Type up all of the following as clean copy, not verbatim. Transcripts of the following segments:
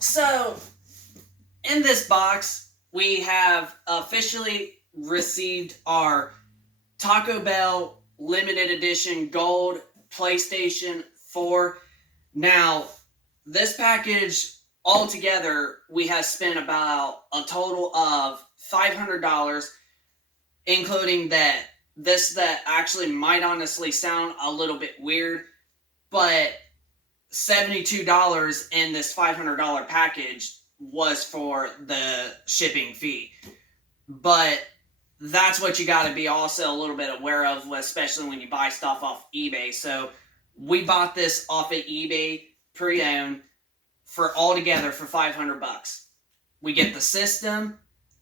So, in this box, we have officially received our Taco Bell limited edition gold PlayStation 4. Now, this package altogether, we have spent about a total of $500, including that actually might honestly sound a little bit weird, but $72 in this $500 package was for the shipping fee. But that's what you got to be also a little bit aware of, especially when you buy stuff off eBay. So we bought this off of eBay pre-owned for altogether for $500. We get the system,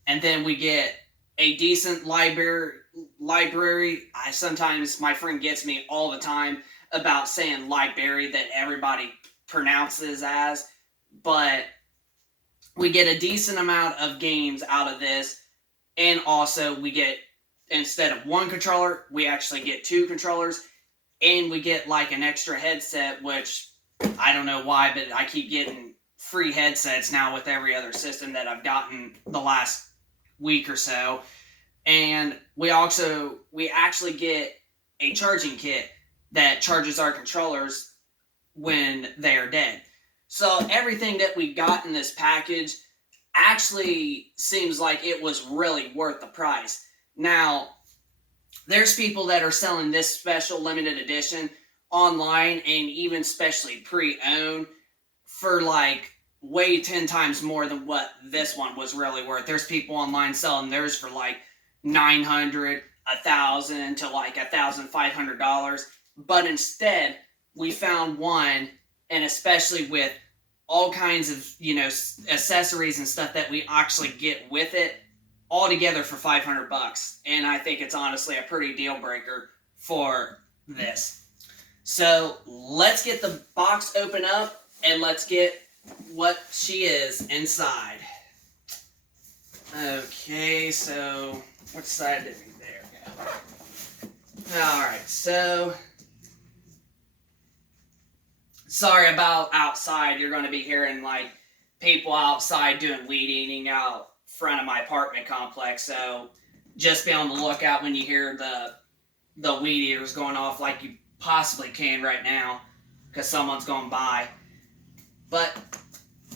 and then we get a decent library. Sometimes my friend gets me all the time about saying library that everybody pronounces as, but we get a decent amount of games out of this, and also we get, instead of one controller, we actually get two controllers, and we get like an extra headset, which I don't know why, but I keep getting free headsets now with every other system that I've gotten the last week or so. And we actually get a charging kit that charges our controllers when they are dead. So everything that we got in this package actually seems like it was really worth the price. Now, there's people that are selling this special limited edition online and even specially pre-owned for like way 10 times more than what this one was really worth. There's people online selling theirs for like $900, $1,000 to like $1,500. But instead, we found one, and especially with all kinds of, accessories and stuff that we actually get with it, all together for $500. And I think it's honestly a pretty deal breaker for this. So let's get the box open up and let's get what she is inside. Okay, so which side did we? There we go. Alright, so sorry about outside. You're going to be hearing like people outside doing weed eating out front of my apartment complex. So just be on the lookout when you hear the weed eaters going off like you possibly can right now, because someone's going by. But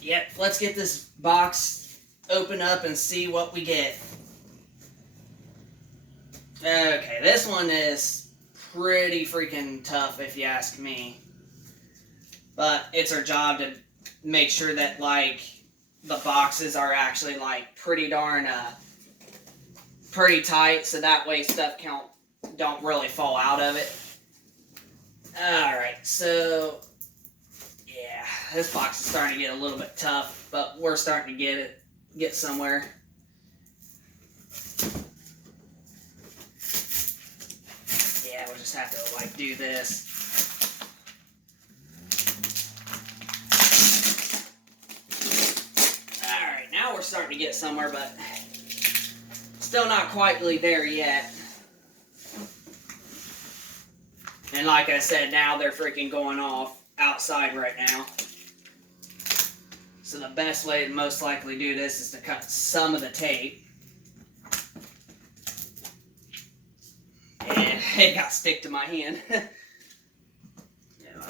yep, let's get this box open up and see what we get. Okay, this one is pretty freaking tough if you ask me. But it's our job to make sure that like the boxes are actually like pretty darn pretty tight, so that way stuff don't really fall out of it. Alright, so yeah, this box is starting to get a little bit tough, but we're starting to get somewhere. Yeah, we'll just have to like do this. Alright, now we're starting to get somewhere, but still not quite really there yet. And like I said, now they're freaking going off outside right now. So the best way to most likely do this is to cut some of the tape. And it got stick to my hand. I'll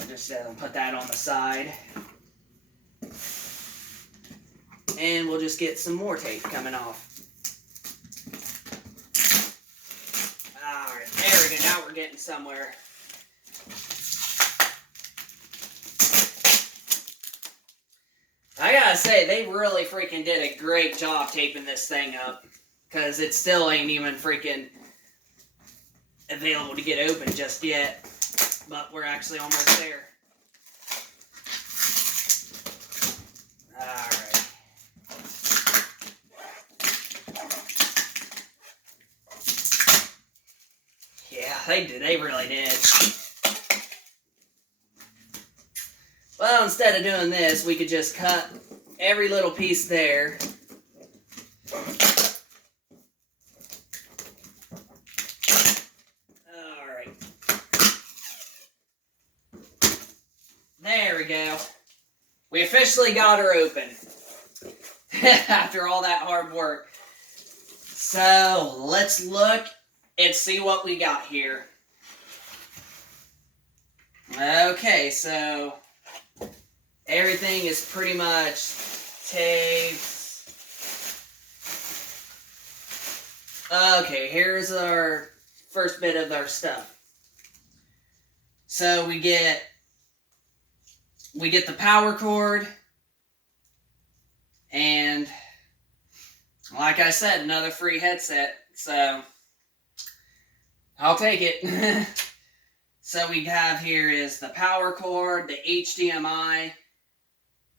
just put that on the side. And we'll just get some more tape coming off. Alright, there we go. Now we're getting somewhere. I gotta say, they really freaking did a great job taping this thing up, because it still ain't even freaking available to get open just yet, but we're actually almost there. Alright. Yeah, they did. They really did. Well, instead of doing this, we could just cut every little piece there. Alright. There we go. we officially got her open after all that hard work. So let's look and see what we got here. Okay, so everything is pretty much taped. Okay, here's our first bit of our stuff. So we get the power cord, and like I said, another free headset, so I'll take it. So we have here is the power cord, the HDMI,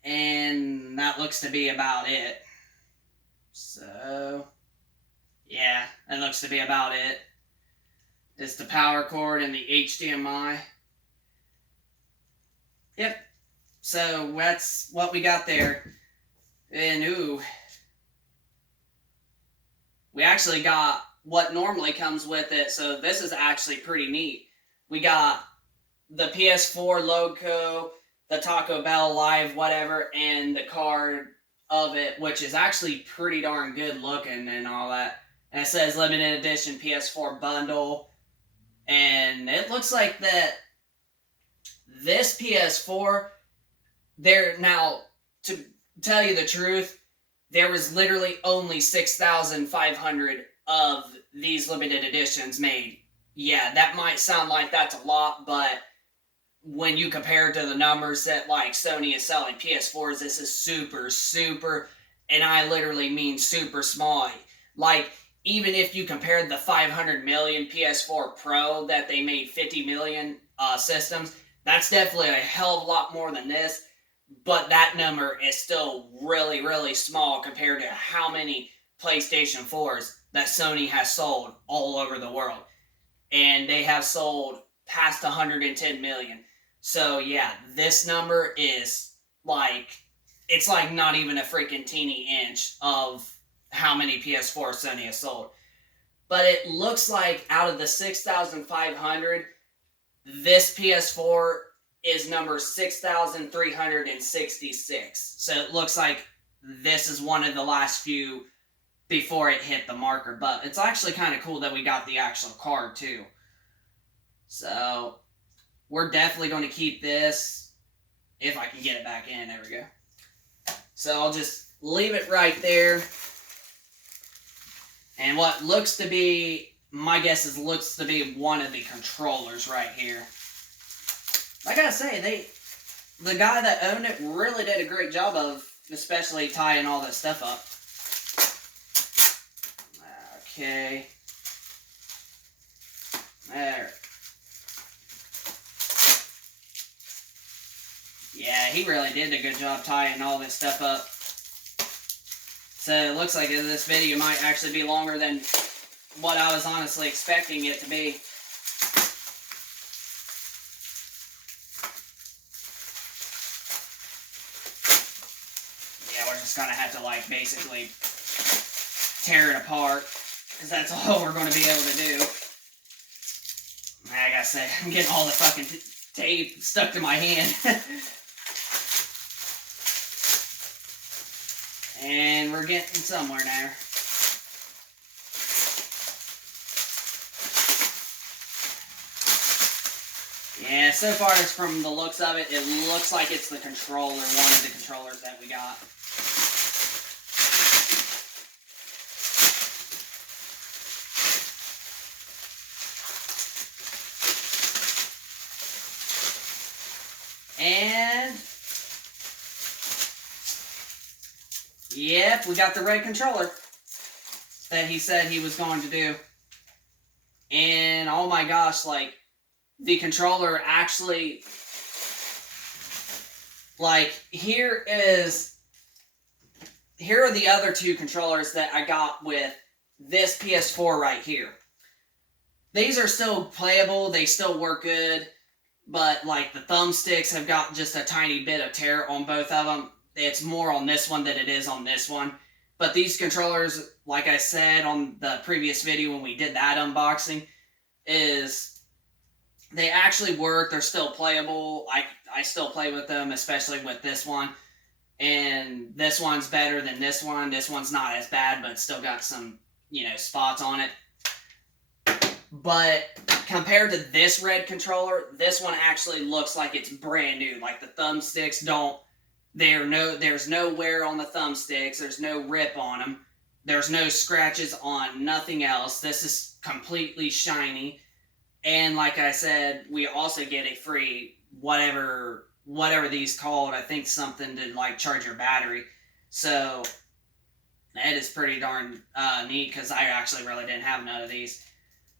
and that looks to be about it. So yeah, that looks to be about it. It's the power cord and the HDMI. Yep. So that's what we got there. And ooh, we actually got what normally comes with it. So this is actually pretty neat. We got the PS4 logo, the TacoBell Live whatever, and the card of it, which is actually pretty darn good looking and all that. And it says limited edition PS4 bundle. And it looks like that this PS4, now, to tell you the truth, there was literally only 6,500 of these limited editions made. Yeah, that might sound like that's a lot, but when you compare it to the numbers that like Sony is selling PS4s, this is super, and I literally mean super small. Like, even if you compared the 500 million PS4 Pro that they made 50 million systems, that's definitely a hell of a lot more than this, but that number is still really small compared to how many PlayStation 4s that Sony has sold all over the world. And they have sold past 110 million. So yeah, this number is like, it's like not even a freaking teeny inch of how many PS4 Sony has sold. But it looks like out of the 6,500, this PS4 is number 6,366. So it looks like this is one of the last few before it hit the marker. But it's actually kind of cool that we got the actual card too. So we're definitely going to keep this, if I can get it back in. There we go. So I'll just leave it right there. And what looks to be, my guess is looks to be one of the controllers right here. I gotta say, the guy that owned it really did a great job of, especially tying all this stuff up. Okay. There. Yeah, he really did a good job tying all this stuff up. So it looks like this video might actually be longer than what I was honestly expecting it to be. Yeah, we're just gonna have to like basically tear it apart, because that's all we're gonna be able to do. I gotta say, I'm getting all the fucking tape stuck to my hand. And we're getting somewhere now. Yeah, so far as from the looks of it, it looks like it's the controller, one of the controllers that we got. And yep, we got the red controller that he said he was going to do. And oh my gosh, like, the controller actually, like, here are the other two controllers that I got with this PS4 right here. These are still playable, they still work good, but like the thumbsticks have got just a tiny bit of tear on both of them. It's more on this one than it is on this one. But these controllers, like I said on the previous video when we did that unboxing, is they actually work. They're still playable. I still play with them, especially with this one. and this one's better than this one. This one's not as bad, but it's still got some, spots on it. But compared to this red controller, this one actually looks like it's brand new. Like the thumbsticks there's no wear on the thumbsticks. There's no rip on them. There's no scratches on nothing else. This is completely shiny. And like I said, we also get a free whatever these called. I think something to like charge your battery. So that is pretty darn neat, because I actually really didn't have none of these.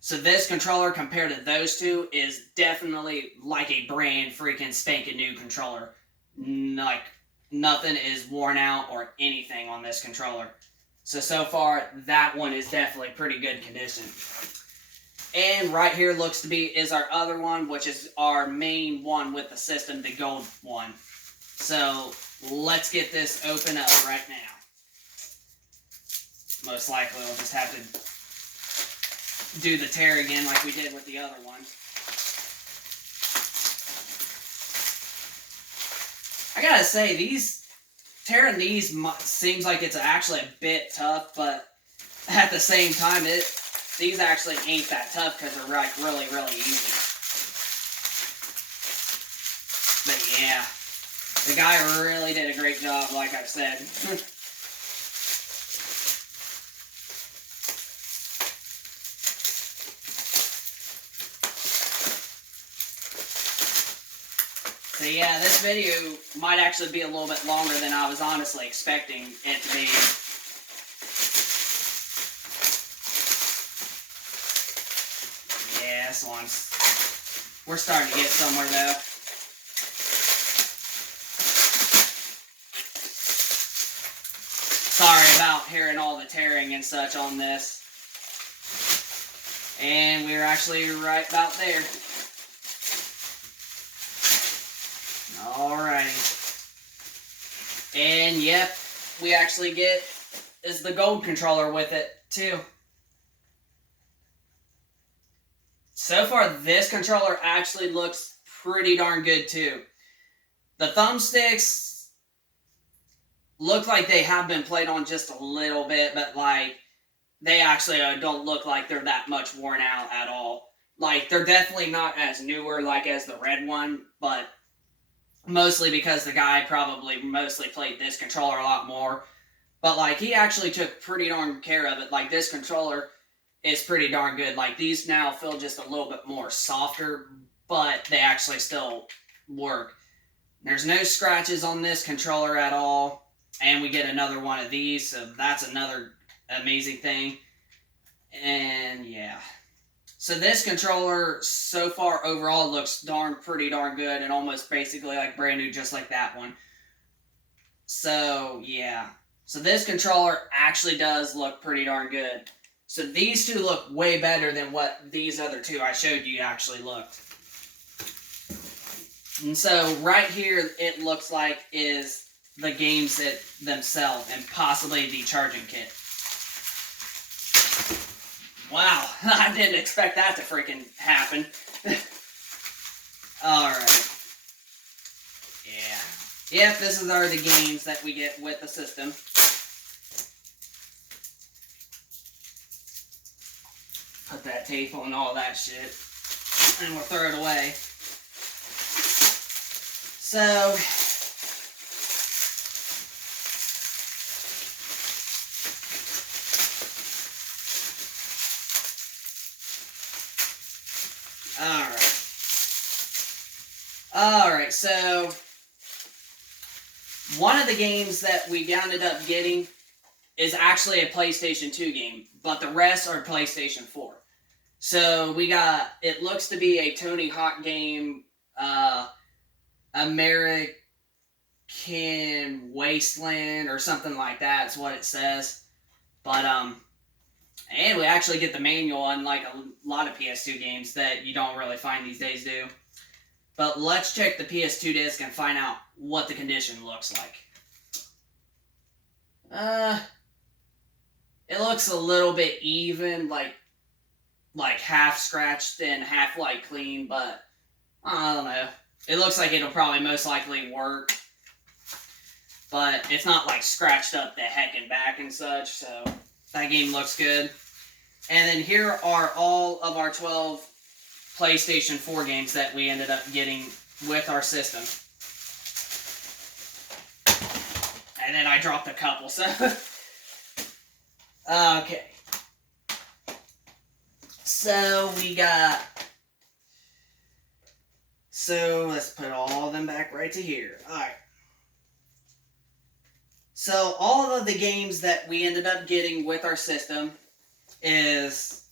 So this controller compared to those two is definitely like a brand freaking spanking new controller. Like nothing is worn out or anything on this controller. So far that one is definitely pretty good condition. And right here is our other one, which is our main one with the system, the gold one. So let's get this open up right now. Most likely we'll just have to do the tear again like we did with the other one. I gotta say, tearing these seems like it's actually a bit tough, but at the same time, these actually ain't that tough because they're like really, really easy. But yeah, the guy really did a great job, like I've said. So yeah, this video might actually be a little bit longer than I was honestly expecting it to be. Yeah, this one's... We're starting to get somewhere though. Sorry about hearing all the tearing and such on this. And we're actually right about there. Alrighty. And yep, we actually is the gold controller with it too. So far, this controller actually looks pretty darn good too. The thumbsticks look like they have been played on just a little bit, but like they actually don't look like they're that much worn out at all. Like they're definitely not as newer like as the red one, but mostly because the guy probably mostly played this controller a lot more. But like he actually took pretty darn care of it. Like this controller is pretty darn good. Like these now feel just a little bit more softer, but they actually still work. There's no scratches on this controller at all. And we get another one of these, so that's another amazing thing. And yeah. So this controller, so far, overall, looks pretty darn good and almost basically like brand new, just like that one. So, yeah. So this controller actually does look pretty darn good. So these two look way better than what these other two I showed you actually looked. And so right here, it looks like is the games themselves and possibly the charging kit. Wow, I didn't expect that to freaking happen. Alright. Yeah. Yep, these are the games that we get with the system. Put that tape on all that shit. And we'll throw it away. So... Alright, so one of the games that we ended up getting is actually a PlayStation 2 game, but the rest are PlayStation 4. So we got, it looks to be a Tony Hawk game, American Wasteland or something like that is what it says. But, and we actually get the manual, unlike a lot of PS2 games that you don't really find these days do. But let's check the PS2 disc and find out what the condition looks like. It looks a little bit even, like half scratched and half like clean, but I don't know. It looks like it'll probably most likely work. but it's not like scratched up the heck and back and such, so that game looks good. And then here are all of our 12 PlayStation 4 games that we ended up getting with our system. And then I dropped a couple, so... Okay. So we got... So let's put all of them back right to here. Alright. So all of the games that we ended up getting with our system is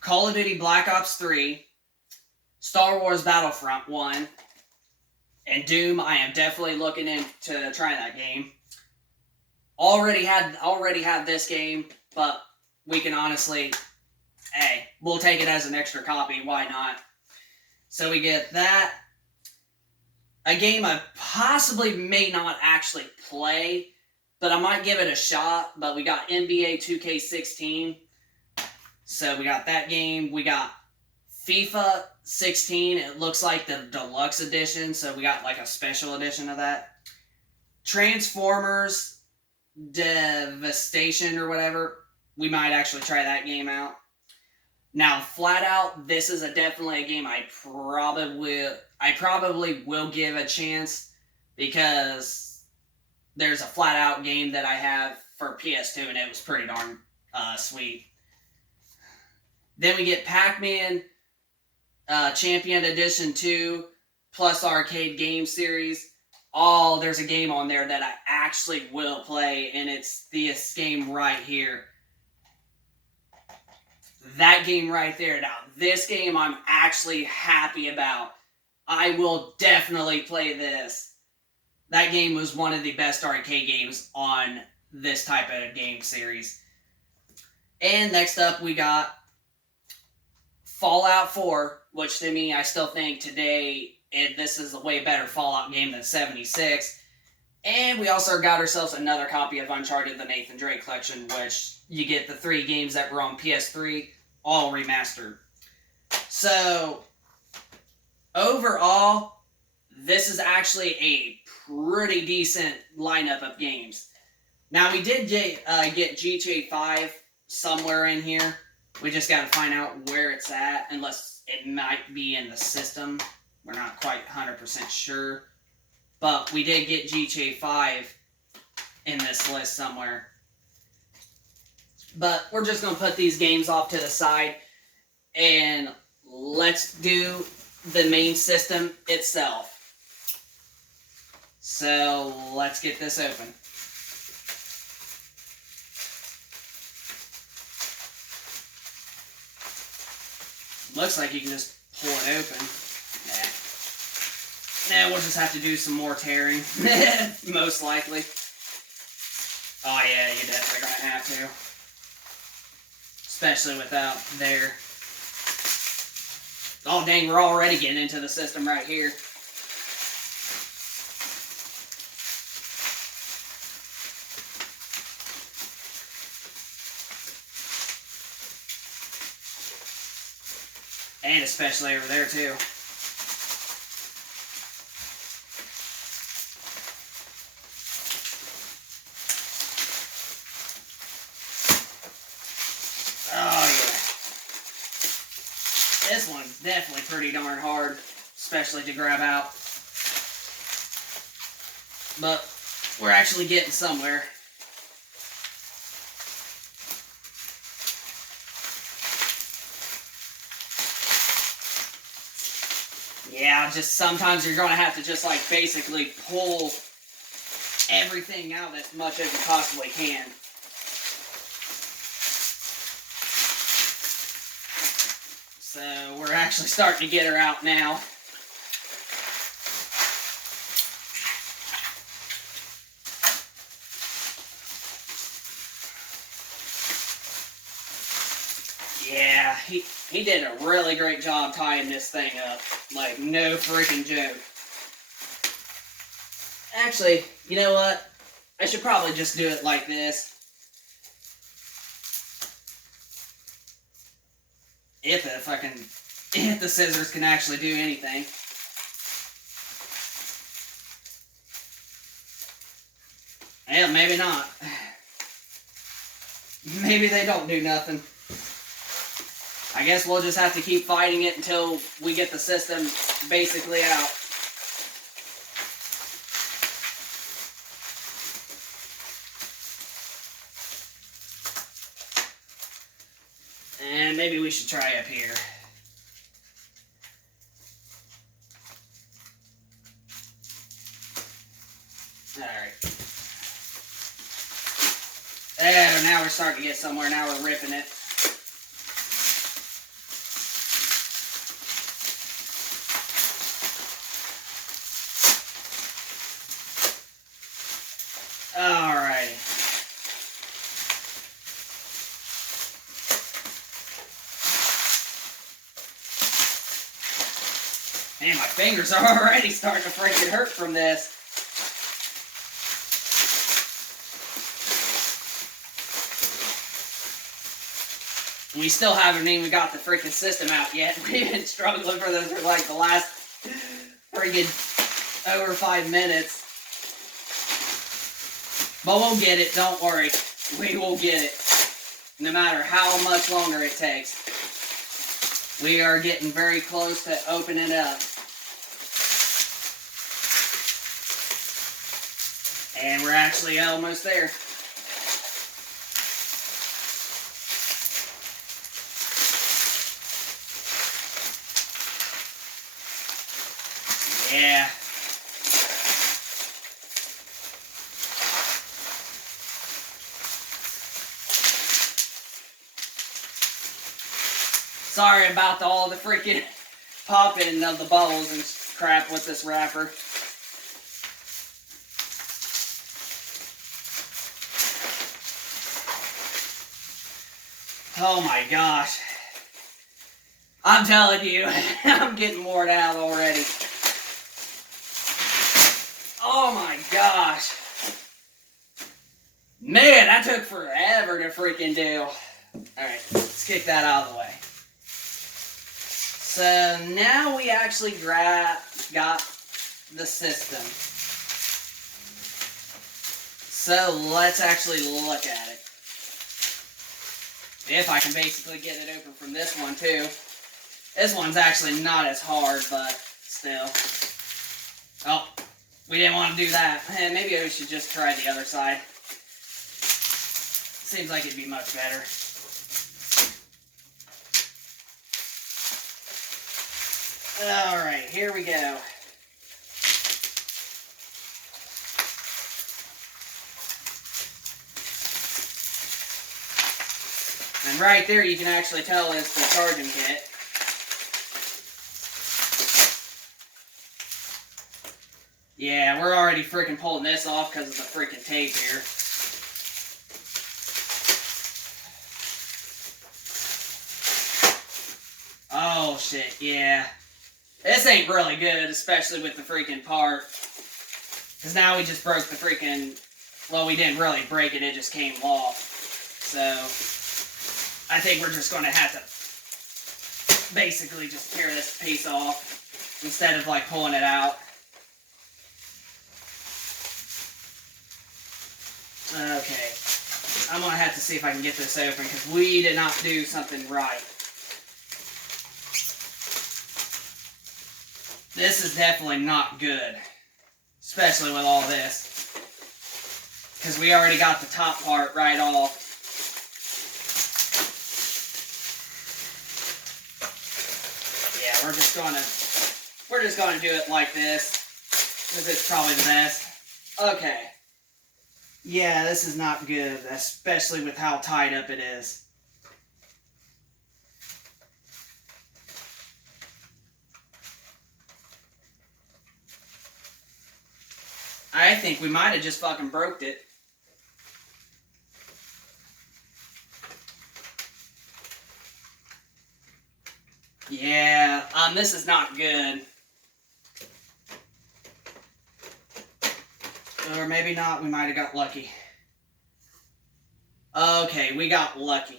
Call of Duty Black Ops 3, Star Wars Battlefront 1, and Doom. I am definitely looking into trying that game. Already have this game, but we can honestly, hey, we'll take it as an extra copy. Why not? So we get that. A game I possibly may not actually play, but I might give it a shot. But we got NBA 2K16. So we got that game. We got FIFA 16. It looks like the deluxe edition. So we got like a special edition of that. Transformers Devastation or whatever. We might actually try that game out. Now, flat out, this is definitely a game I probably will give a chance, because there's a flat out game that I have for PS2 and it was pretty darn sweet. Then we get Pac-Man Champion Edition 2 plus Arcade Game Series. Oh, there's a game on there that I actually will play, and it's this game right here. That game right there. Now, this game I'm actually happy about. I will definitely play this. That game was one of the best arcade games on this type of game series. And next up we got Fallout 4, which to me, I still think today, this is a way better Fallout game than 76. And we also got ourselves another copy of Uncharted: The Nathan Drake Collection, which you get the 3 games that were on PS3, all remastered. So, overall, this is actually a pretty decent lineup of games. Now, we did get GTA 5 somewhere in here. We just got to find out where it's at, unless it might be in the system. We're not quite 100% sure. But we did get GTA 5 in this list somewhere. But we're just going to put these games off to the side, and let's do the main system itself. So let's get this open. Looks like you can just pull it open. Nah, we'll just have to do some more tearing. Most likely. Oh yeah, you're definitely going to have to. Especially without there. Oh dang, we're already getting into the system right here. And especially over there too. This one's definitely pretty darn hard, especially to grab out. But we're actually getting somewhere. Yeah, just sometimes you're going to have to just like basically pull everything out as much as you possibly can. So we're actually starting to get her out now. Yeah, he did a really great job tying this thing up. Like, no freaking joke. Actually, you know what? I should probably just do it like this. If the scissors can actually do anything. Hell, maybe not. Maybe they don't do nothing. I guess we'll just have to keep fighting it until we get the system basically out. And maybe we should try up here. Alright. There, now we're starting to get somewhere. Now we're ripping it. Alrighty. Man, my fingers are already starting to freaking hurt from this. We still haven't even got the freaking system out yet. We've been struggling for this for like the last freaking over 5 minutes. But we'll get it, don't worry. We will get it. No matter how much longer it takes. We are getting very close to opening it up. And we're actually almost there. Yeah. Sorry about all the freaking popping of the bubbles and crap with this wrapper. Oh my gosh. I'm telling you, I'm getting worn out already. Oh my gosh. Man, that took forever to freaking do. Alright, let's kick that out of the way. So now we actually got the system. So let's actually look at it. If I can basically get it open from this one too. This one's actually not as hard, but still. Oh, we didn't want to do that. Maybe we should just try the other side. Seems like it'd be much better. Alright, here we go. And right there you can actually tell it's the charging kit. Yeah, we're already freaking pulling this off because of the freaking tape here. Oh shit, yeah. This ain't really good, especially with the freaking part. Because now we just broke the freaking... Well, we didn't really break it, it just came off. So, I think we're just going to have to basically just tear this piece off instead of like pulling it out. Okay. I'm going to have to see if I can get this open because we did not do something right. This is definitely not good, especially with all this, because we already got the top part right off. Yeah, we're just gonna do it like this, because it's probably the best. Okay. Yeah, this is not good, especially with how tied up it is. I think we might have just fucking broke it. Yeah, this is not good. Or maybe not, we might have got lucky. Okay, we got lucky.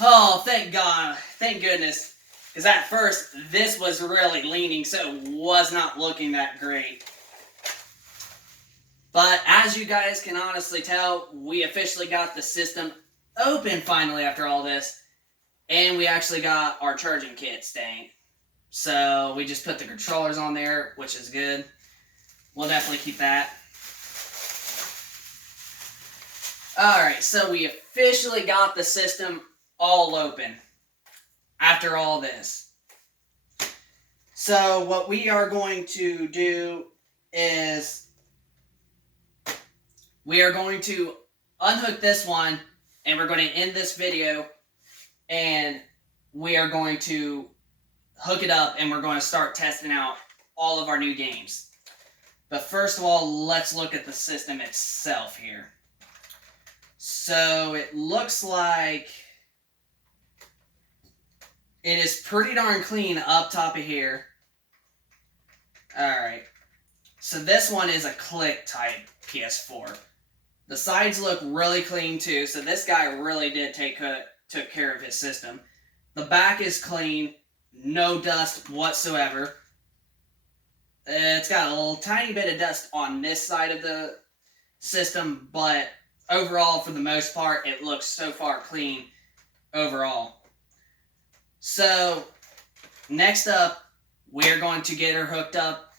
Oh, thank God. Thank goodness. Because at first, this was really leaning, so it was not looking that great. But as you guys can honestly tell, we officially got the system open finally after all this. And we actually got our charging kit staying. So we just put the controllers on there, which is good. We'll definitely keep that. Alright, so we officially got the system all open after all this. So what we are going to do is we are going to unhook this one and we're going to end this video and we are going to hook it up and we're going to start testing out all of our new games. But first of all, let's look at the system itself here. So it looks like it is pretty darn clean up top of here. Alright. So this one is a click type PS4. The sides look really clean too, so this guy really did took care of his system. The back is clean, no dust whatsoever. It's got a little tiny bit of dust on this side of the system, but overall, for the most part, it looks so far clean overall. So, next up, we're going to get her hooked up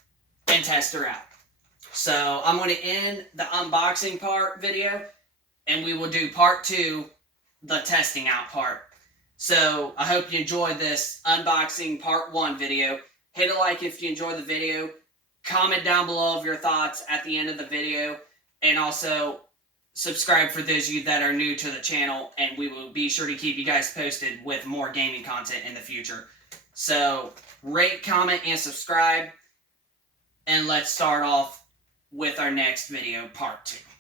and test her out. So, I'm going to end the unboxing part video, and we will do part 2, the testing out part. So, I hope you enjoyed this unboxing part 1 video. Hit a like if you enjoyed the video. Comment down below of your thoughts at the end of the video. And also, subscribe for those of you that are new to the channel. And we will be sure to keep you guys posted with more gaming content in the future. So, rate, comment, and subscribe. And let's start off with our next video, part 2.